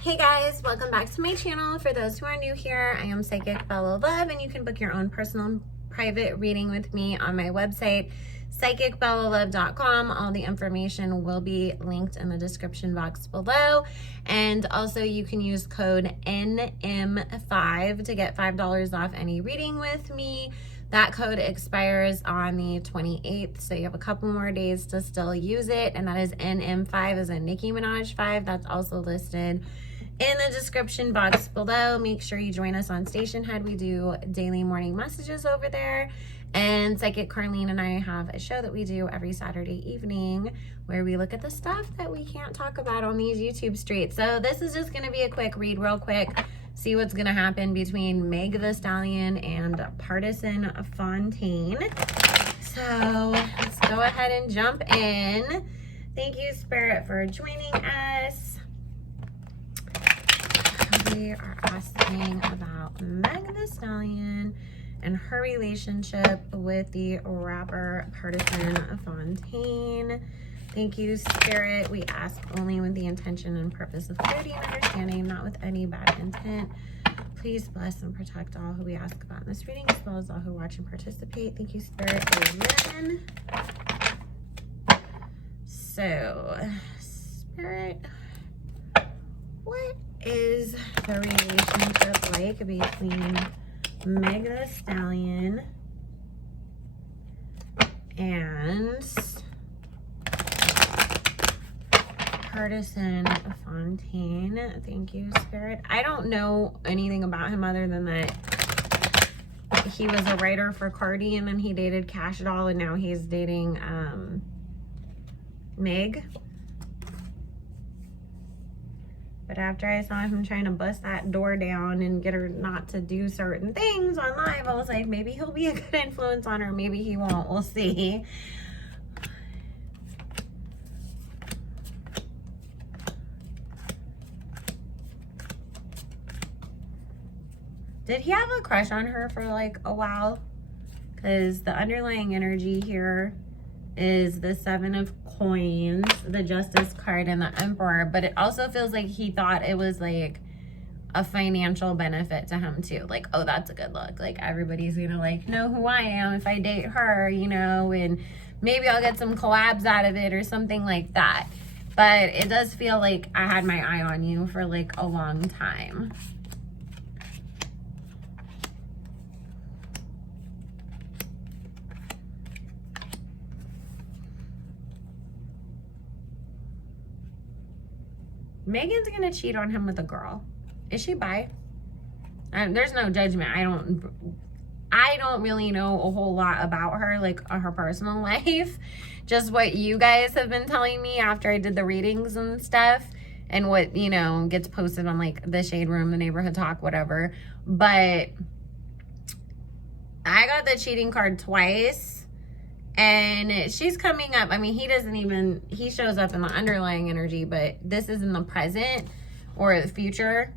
Hey guys, welcome back to my channel. For those who are new here, I am Psychic Bella Love, and you can book your own personal private reading with me on my website, psychicbellalove.com. All the information will be linked in the description box below. And also you can use code NM5 to get $5 off any reading with me. That code expires on the 28th, so you have a couple more days to still use it. And that is NM5 as in Nicki Minaj 5. That's also listed in the description box below. Make sure you join us on Station Head. We do daily morning messages over there. And Psychic Carlene and I have a show that we do every Saturday evening where we look at the stuff that we can't talk about on these YouTube streets. So this is just going to be a quick read real quick. See what's going to happen between Meg the Stallion and Partisan Fontaine. So let's go ahead and jump in. Thank you, Spirit, for joining us. We are asking about Meg the Stallion and her relationship with the rapper Partisan Fontaine. Thank you, Spirit. We ask only with the intention and purpose of clarity and understanding, not with any bad intent. Please bless and protect all who we ask about in this reading, as well as all who watch and participate. Thank you, Spirit. Amen. So, Spirit, what is the relationship like between Meg the Stallion and Partisan Fontaine? Thank you, Spirit. I don't know anything about him other than that he was a writer for Cardi, and then he dated Cash Doll, and now he's dating Meg. But after I saw him trying to bust that door down and get her not to do certain things on live, I was like, maybe he'll be a good influence on her. Maybe he won't. We'll see. Did he have a crush on her for like a while? Because the underlying energy here is the Seven of Coins, the Justice card, and the Emperor. But it also feels like he thought it was like a financial benefit to him too. Like, oh, that's a good look. Like, everybody's gonna like know who I am if I date her, you know, and maybe I'll get some collabs out of it or something like that. But it does feel like I had my eye on you for like a long time. Megan's gonna cheat on him with a girl. Is she bi? There's no judgment. I don't really know a whole lot about her, like her personal life. Just what you guys have been telling me after I did the readings and stuff, and what, you know, gets posted on like the Shade Room, the Neighborhood Talk, whatever. But I got the cheating card twice. And she's coming up. I mean, he shows up in the underlying energy, but this is in the present or the future.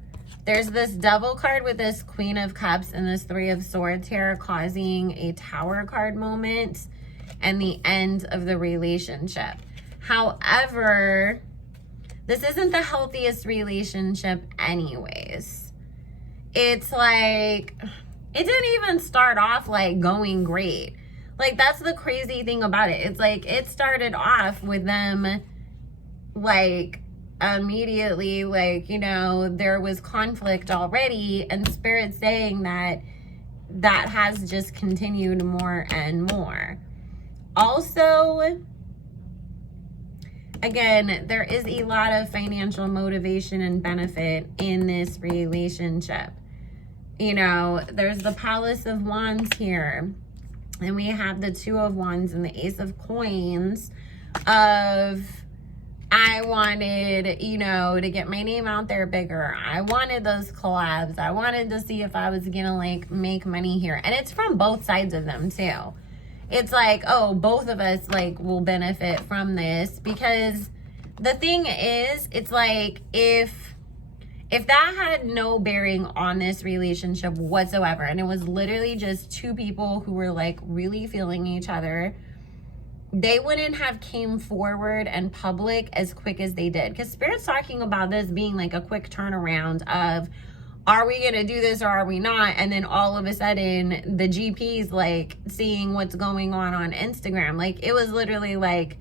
There's this Devil card with this Queen of Cups and this Three of Swords here, causing a Tower card moment and the end of the relationship. However, this isn't the healthiest relationship anyways. It's like, it didn't even start off like going great. Like, that's the crazy thing about it. It's like, it started off with them, like, immediately, like, you know, there was conflict already, and Spirit saying that that has just continued more and more. Also, again, there is a lot of financial motivation and benefit in this relationship. You know, there's the Palace of Wands here. And we have the Two of Wands and the Ace of Coins of, I wanted, you know, to get my name out there bigger. I wanted those collabs. I wanted to see if I was going to, like, make money here. And it's from both sides of them, too. It's like, oh, both of us, like, will benefit from this. Because the thing is, it's like, if that had no bearing on this relationship whatsoever, and it was literally just two people who were like really feeling each other, they wouldn't have came forward and public as quick as they did. Because Spirit's talking about this being like a quick turnaround of, are we going to do this or are we not? And then all of a sudden, the GP's like seeing what's going on Instagram. Like, it was literally like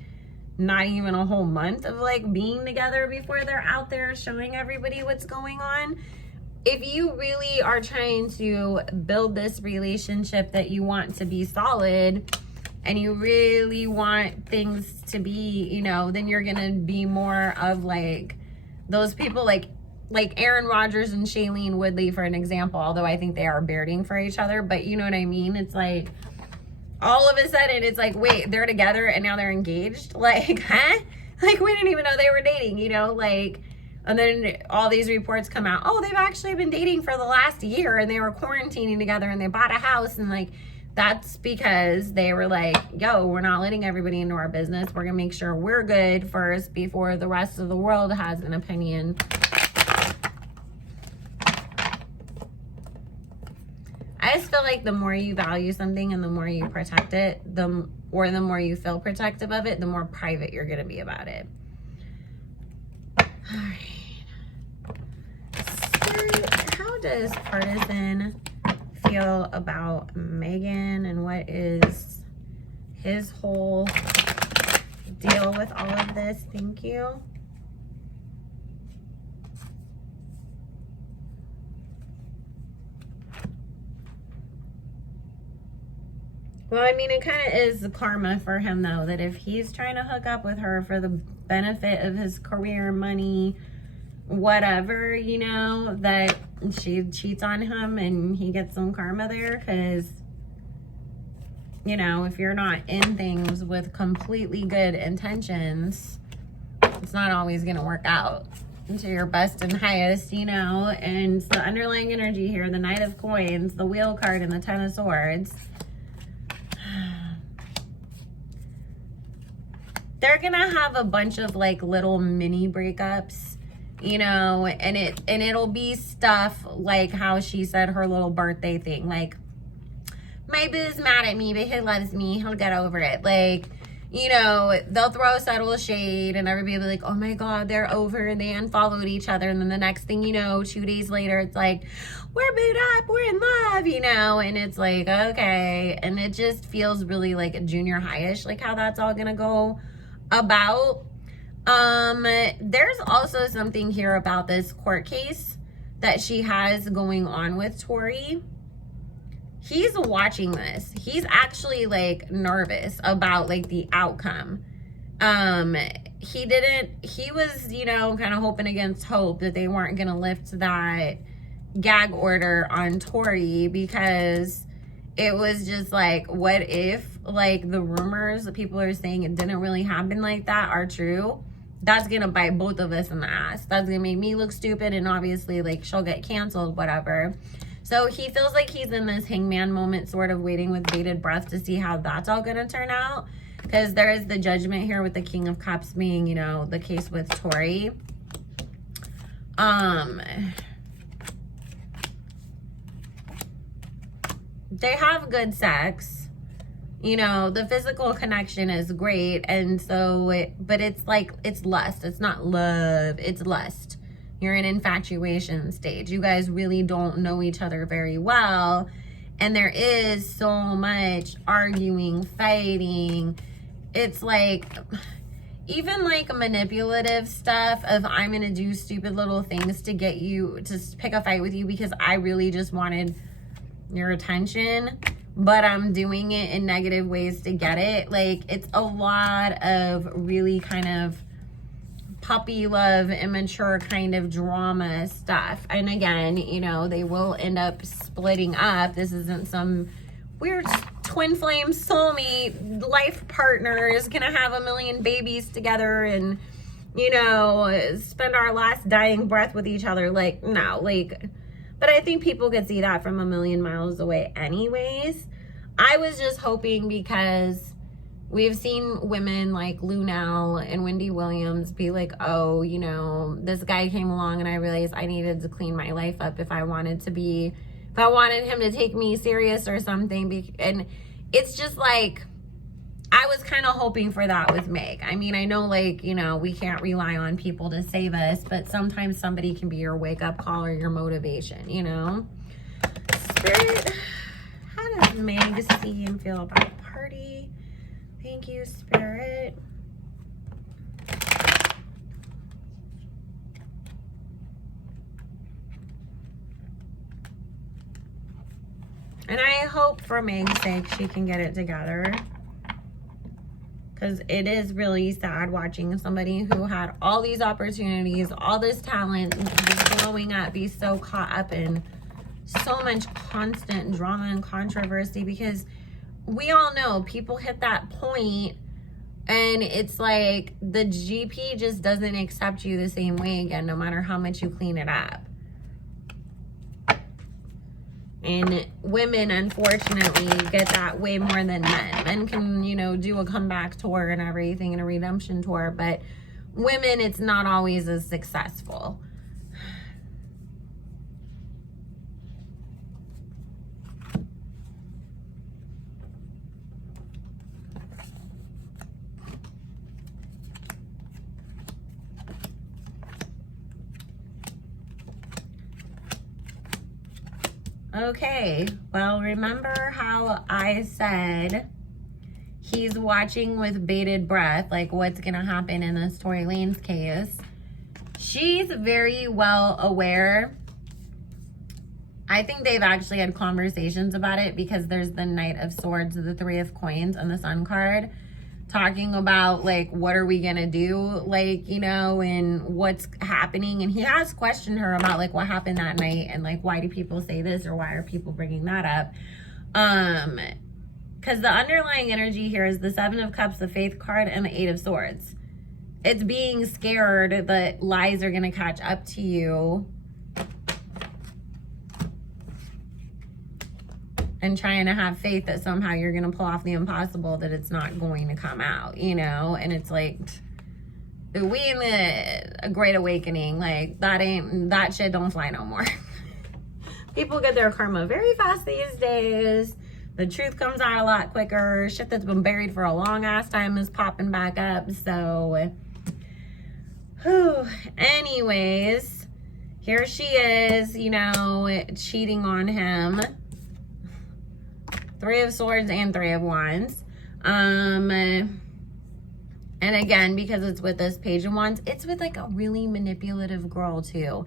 not even a whole month of like being together before they're out there showing everybody what's going on. If you really are trying to build this relationship that you want to be solid, and you really want things to be, you know, then you're gonna be more of like those people like Aaron Rodgers and Shailene Woodley, for an example, although I think they are bearding for each other, but you know what I mean? It's like, all of a sudden, it's like, wait, they're together and now they're engaged? Like, huh? Like, we didn't even know they were dating, you know? Like, and then all these reports come out, oh, they've actually been dating for the last year and they were quarantining together and they bought a house, and like, that's because they were like, yo, we're not letting everybody into our business. We're going to make sure we're good first before the rest of the world has an opinion. I just feel like the more you value something and the more you protect it, the more you feel protective of it, the more private you're going to be about it. All right. Spirit, how does Partisan feel about Megan, and what is his whole deal with all of this? Thank you. Well, I mean, it kind of is the karma for him, though, that if he's trying to hook up with her for the benefit of his career, money, whatever, you know, that she cheats on him and he gets some karma there. Because, you know, if you're not in things with completely good intentions, it's not always going to work out to your best and highest, you know. And it's the underlying energy here, the Knight of Coins, the Wheel card, and the Ten of Swords. They're going to have a bunch of like little mini breakups, you know, and it'll be stuff like how she said her little birthday thing, like, my boo's mad at me, but he loves me, he'll get over it. Like, you know, they'll throw subtle shade and everybody will be like, oh my God, they're over, and they unfollowed each other. And then the next thing you know, 2 days later, it's like, we're booed up, we're in love, you know. And it's like, okay. And it just feels really like a junior high-ish, like how that's all gonna go about. There's also something here about this court case that she has going on with Tori. He's watching this. He's actually like nervous about like the outcome. He was, you know, kind of hoping against hope that they weren't going to lift that gag order on Tori, because it was just like, what if like the rumors that people are saying it didn't really happen like that are true? That's gonna bite both of us in the ass. That's gonna make me look stupid, and obviously like she'll get canceled, whatever. So he feels like he's in this hangman moment, sort of waiting with bated breath to see how that's all gonna turn out, because there is the Judgment here with the King of Cups being, you know, the case with Tori. They have good sex. You know, the physical connection is great. And so, but it's like, it's lust. It's not love. It's lust. You're in infatuation stage. You guys really don't know each other very well. And there is so much arguing, fighting. It's like, even like manipulative stuff of, I'm going to do stupid little things to get you to pick a fight with you because I really just wanted your attention, but I'm doing it in negative ways to get it. Like, it's a lot of really kind of puppy love, immature kind of drama stuff. And again, you know, they will end up splitting up. This isn't some weird twin flame soulmate life partner is gonna have a million babies together and, you know, spend our last dying breath with each other. Like, no, like, but I think people could see that from a million miles away anyways. I was just hoping, because we've seen women like Lunel and Wendy Williams be like, oh, you know, this guy came along and I realized I needed to clean my life up if I wanted him to take me serious or something. And it's just like, I was kind of hoping for that with Meg. I mean, I know, like, you know, we can't rely on people to save us, but sometimes somebody can be your wake-up call or your motivation, you know? Spirit, how does Meg see and feel about Pardi? Thank you, Spirit. And I hope for Meg's sake she can get it together. Because it is really sad watching somebody who had all these opportunities, all this talent, just blowing up, be so caught up in so much constant drama and controversy. Because we all know people hit that point and it's like the GP just doesn't accept you the same way again, no matter how much you clean it up. And women, unfortunately, get that way more than men. Men can, you know, do a comeback tour and everything and a redemption tour. But women, it's not always as successful. Okay, well, remember how I said he's watching with bated breath, like what's going to happen in this Tory Lanez case? She's very well aware. I think they've actually had conversations about it because there's the Knight of Swords, the Three of Coins, and the Sun card. Talking about, like, what are we gonna do, like, you know, and what's happening. And he has questioned her about, like, what happened that night and, like, why do people say this or why are people bringing that up? Because the underlying energy here is the Seven of Cups, the Faith card, and the Eight of Swords. It's being scared that lies are gonna catch up to you and trying to have faith that somehow you're going to pull off the impossible, that it's not going to come out, you know? And it's like, we in a great awakening, like, that shit don't fly no more. People get their karma very fast these days. The truth comes out a lot quicker. Shit that's been buried for a long ass time is popping back up. So, anyways, here she is, you know, cheating on him. Three of Swords and Three of Wands. And again, because it's with this Page of Wands, it's with like a really manipulative girl too.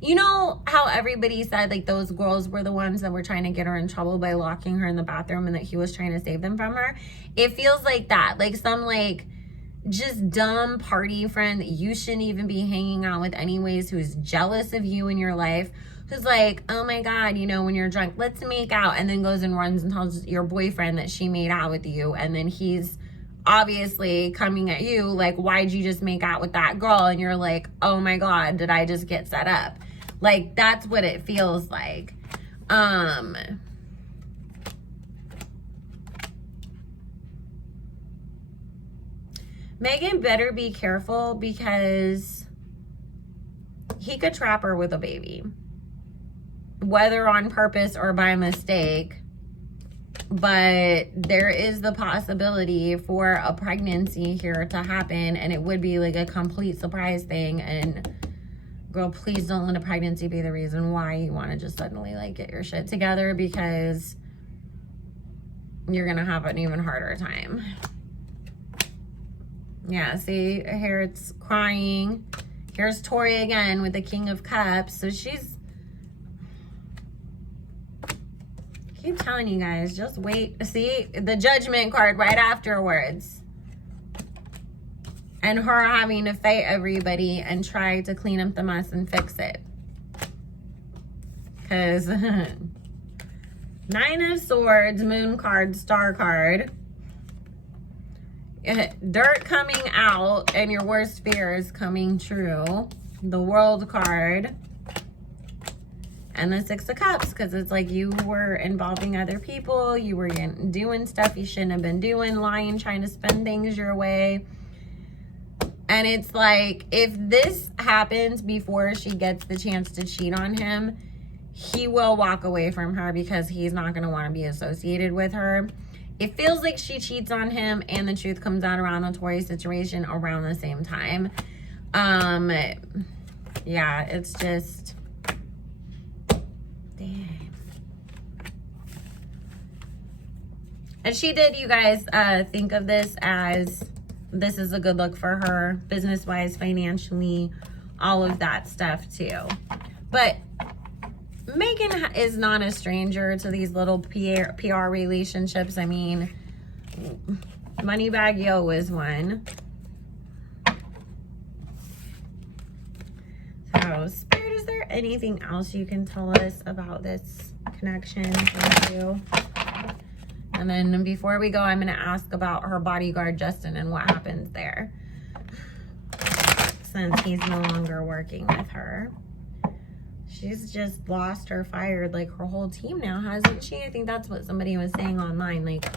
You know how everybody said like those girls were the ones that were trying to get her in trouble by locking her in the bathroom and that he was trying to save them from her? It feels like that. Like some like just dumb party friend that you shouldn't even be hanging out with anyways, who's jealous of you in your life, who's like, oh my God, you know, when you're drunk, let's make out, and then goes and runs and tells your boyfriend that she made out with you, and then he's obviously coming at you like, why'd you just make out with that girl? And you're like, oh my God, did I just get set up? Like, that's what it feels like. Megan better be careful because he could trap her with a baby. Whether on purpose or by mistake, but there is the possibility for a pregnancy here to happen, and it would be like a complete surprise thing. And girl, please don't let a pregnancy be the reason why you want to just suddenly like get your shit together, because you're gonna have an even harder time. Yeah, see, here it's crying. Here's Tori again with the King of Cups. So she's, keep telling you guys, just wait. See, the Judgment card right afterwards. And her having to fight everybody and try to clean up the mess and fix it. Because Nine of Swords, Moon card, Star card. Dirt coming out and your worst fears coming true. The World card. And the Six of Cups, because it's like you were involving other people. You were doing stuff you shouldn't have been doing. Lying, trying to spend things your way. And it's like, if this happens before she gets the chance to cheat on him, he will walk away from her because he's not going to want to be associated with her. it feels like she cheats on him and the truth comes out around the Tori situation around the same time. Yeah, it's just, damn. And she did, you guys, think of this as, this is a good look for her, business-wise, financially, all of that stuff too. But Megan is not a stranger to these little PR relationships. I mean, Moneybag Yo is one. So, Spirit, is there anything else you can tell us about this connection? Thank you. And then before we go, I'm going to ask about her bodyguard, Justin, and what happens there, since he's no longer working with her. She's just lost or fired like her whole team now, hasn't she? I think that's what somebody was saying online, like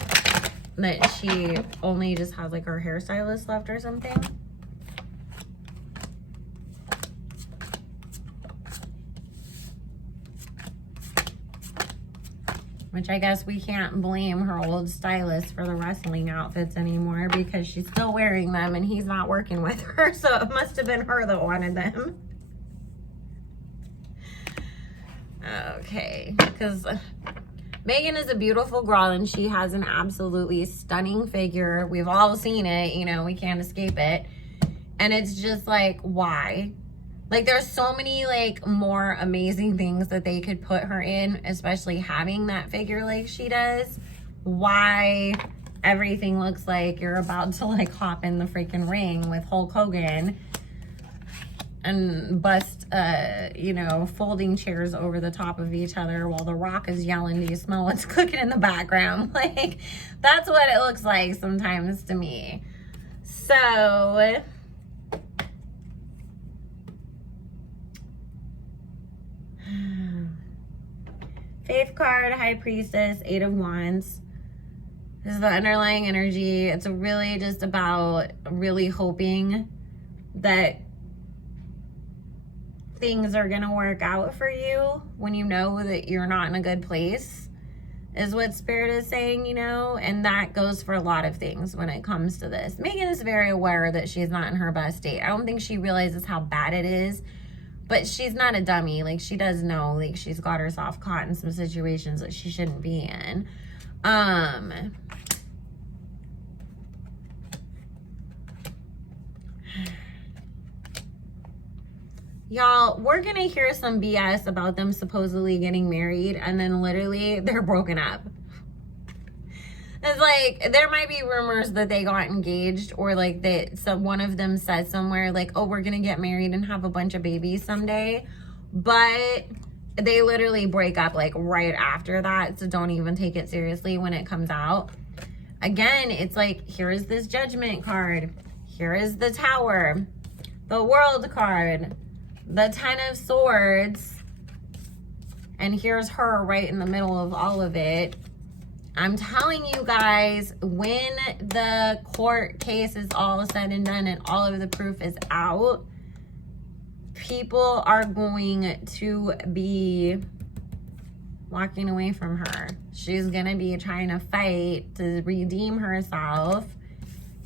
that she only just has like her hairstylist left or something. Which I guess we can't blame her old stylist for the wrestling outfits anymore because she's still wearing them and he's not working with her. So it must have been her that wanted them. Okay, because Megan is a beautiful girl and she has an absolutely stunning figure. We've all seen it, you know, we can't escape it. And it's just like, why? Like, there's so many, like, more amazing things that they could put her in, especially having that figure like she does. Why everything looks like you're about to, like, hop in the freaking ring with Hulk Hogan and bust, you know, folding chairs over the top of each other while The Rock is yelling, do you smell what's cooking in the background? Like, that's what it looks like sometimes to me. So Faith card, High Priestess, Eight of Wands. This is the underlying energy. It's really just about really hoping that things are going to work out for you when you know that you're not in a good place, is what Spirit is saying, you know, and that goes for a lot of things when it comes to this. Megan is very aware that she's not in her best state. I don't think she realizes how bad it is, but she's not a dummy. Like, she does know, like, she's got herself caught in some situations that she shouldn't be in. Y'all, we're gonna hear some BS about them supposedly getting married and then literally they're broken up. It's like, there might be rumors that they got engaged, or like that one of them said somewhere like, oh, we're gonna get married and have a bunch of babies someday. But they literally break up like right after that. So don't even take it seriously when it comes out. Again, it's like, here is this Judgment card. Here is the Tower. The World card. The Ten of Swords. And here's her right in the middle of all of it. I'm telling you guys, when the court case is all said and done and all of the proof is out, people are going to be walking away from her. She's going to be trying to fight to redeem herself.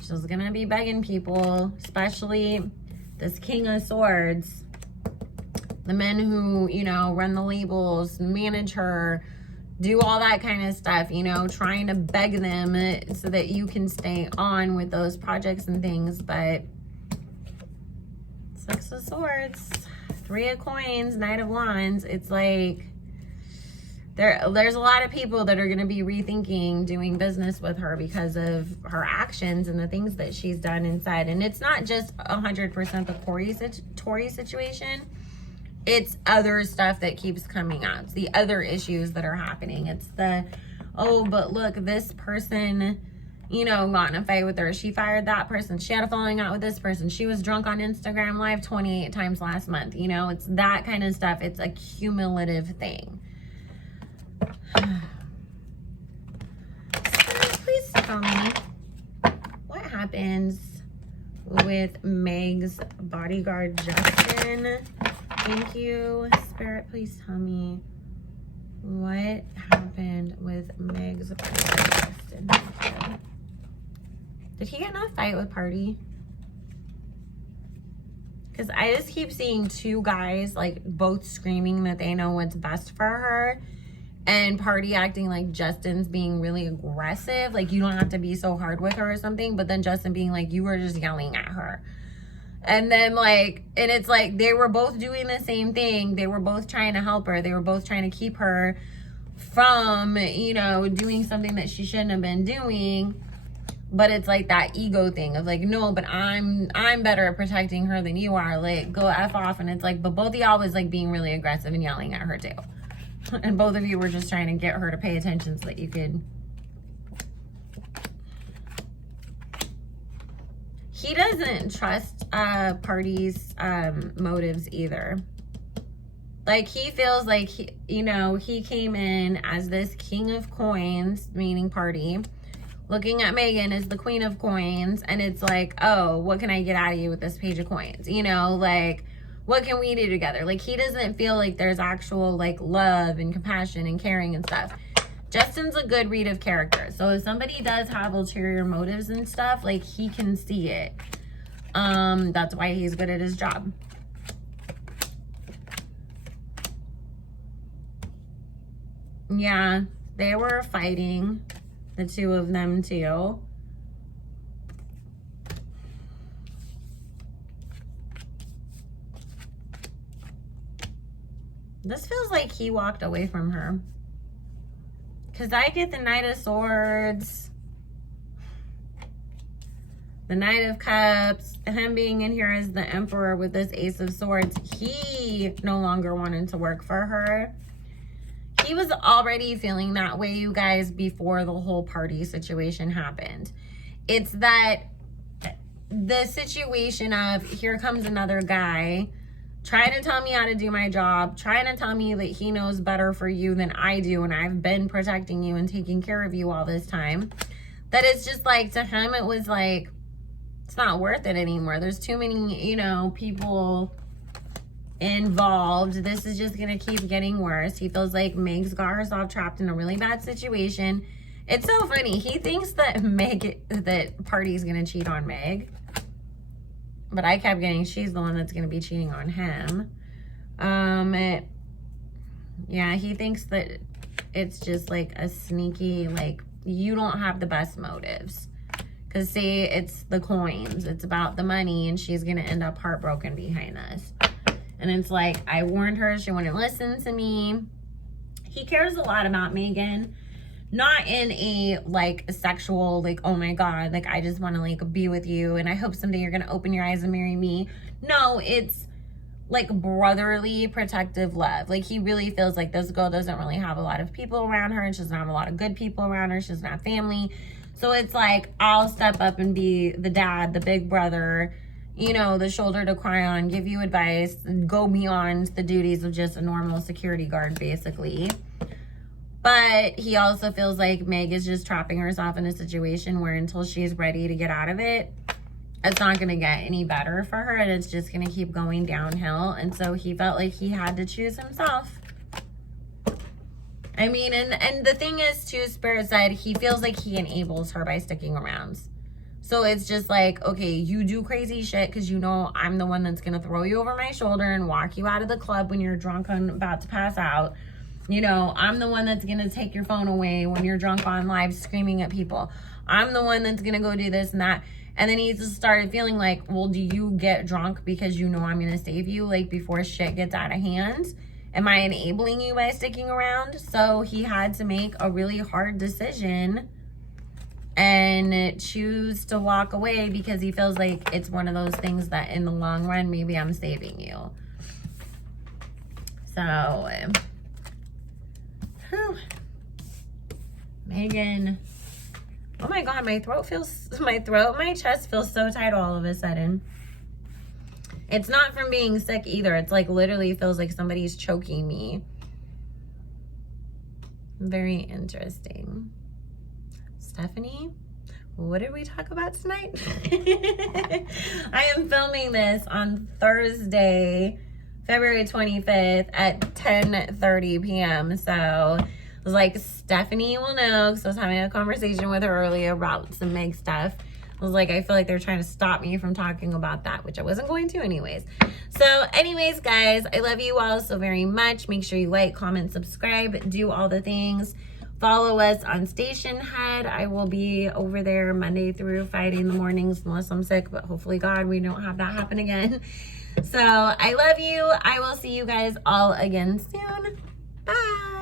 She's going to be begging people, especially this King of Swords, the men who, you know, run the labels, manage her, do all that kind of stuff, you know, trying to beg them so that you can stay on with those projects and things. But Six of Swords, Three of Coins, Knight of Wands, it's like there's a lot of people that are going to be rethinking doing business with her because of her actions and the things that she's done inside. And it's not just 100% the Tori situation. It's other stuff that keeps coming out. It's the other issues that are happening. It's the, oh, but look, this person, you know, got in a fight with her. She fired that person. She had a falling out with this person. She was drunk on Instagram Live 28 times last month. You know, it's that kind of stuff. It's a cumulative thing. Please tell me what happens with Meg's bodyguard, Justin. Thank you. Spirit, please tell me What happened with Meg's brother, Justin? Did he get in a fight with Pardi? Because I just keep seeing two guys, like, both screaming that they know what's best for her. And Pardi acting like Justin's being really aggressive. Like, you don't have to be so hard with her or something. But then Justin being like, you were just yelling at her. And then, like, and it's like they were both doing the same thing. They were both trying to help her. They were both trying to keep her from, you know, doing something that she shouldn't have been doing. But it's like that ego thing of like, no, but I'm better at protecting her than you are. Like, go F off. And it's like, but both of y'all was like being really aggressive and yelling at her too. And both of you were just trying to get her to pay attention so that you could. He doesn't trust Pardi's motives either. Like, he feels like, he came in as this king of coins, meaning Pardi, looking at Megan as the queen of coins, and it's like, oh, what can I get out of you with this page of coins? You know, like, what can we do together? Like, he doesn't feel like there's actual, like, love and compassion and caring and stuff. Justin's a good read of character. So if somebody does have ulterior motives and stuff, like, he can see it. That's why he's good at his job. Yeah, they were fighting. The two of them too. This feels like he walked away from her. Because I get the Knight of Swords, the Knight of Cups, him being in here as the Emperor with this Ace of Swords. He no longer wanted to work for her. He was already feeling that way, you guys, before the whole Pardi situation happened. It's that the situation of, here comes another guy trying to tell me how to do my job, trying to tell me that he knows better for you than I do, and I've been protecting you and taking care of you all this time. That it's just like, to him, it was like, it's not worth it anymore. There's too many, people involved. This is just gonna keep getting worse. He feels like Meg's got herself trapped in a really bad situation. It's so funny. He thinks that Pardi's gonna cheat on Meg, but I kept getting she's the one that's gonna be cheating on him. Yeah, he thinks that it's just like a sneaky, like, you don't have the best motives. Because see, it's the coins, it's about the money, and she's gonna end up heartbroken behind this. And it's like, I warned her, she wouldn't listen to me. He cares a lot about Megan. Not in a, like, sexual, like, oh my God, like, I just want to, like, be with you, and I hope someday you're going to open your eyes and marry me. No, it's, like, brotherly, protective love. Like, he really feels like this girl doesn't really have a lot of people around her, and she doesn't have a lot of good people around her. She doesn't have family. So it's like, I'll step up and be the dad, the big brother, the shoulder to cry on, give you advice, go beyond the duties of just a normal security guard, basically. But he also feels like Meg is just trapping herself in a situation where until she's ready to get out of it, it's not going to get any better for her, and it's just going to keep going downhill. And so he felt like he had to choose himself. I mean, and the thing is, too, Spirit said he feels like he enables her by sticking around. So it's just like, okay, you do crazy shit because I'm the one that's going to throw you over my shoulder and walk you out of the club when you're drunk and about to pass out. I'm the one that's going to take your phone away when you're drunk on live screaming at people. I'm the one that's going to go do this and that. And then he just started feeling like, well, do you get drunk because I'm going to save you, like, before shit gets out of hand? Am I enabling you by sticking around? So he had to make a really hard decision and choose to walk away because he feels like it's one of those things that in the long run, maybe I'm saving you. So, Megan. Oh my God, my chest feels so tight all of a sudden. It's not from being sick either. It's like literally feels like somebody's choking me. Very interesting. Stephanie, what did we talk about tonight? I am filming this on Thursday, February 25th at 10:30 p.m. So I was like, Stephanie will know, because I was having a conversation with her earlier about some Meg stuff. I was like, I feel like they're trying to stop me from talking about that, which I wasn't going to anyways. So anyways, guys, I love you all so very much. Make sure you like, comment, subscribe, do all the things. Follow us on Station Head. I will be over there Monday through Friday in the mornings unless I'm sick, but hopefully, God, we don't have that happen again. So I love you. I will see you guys all again soon. Bye.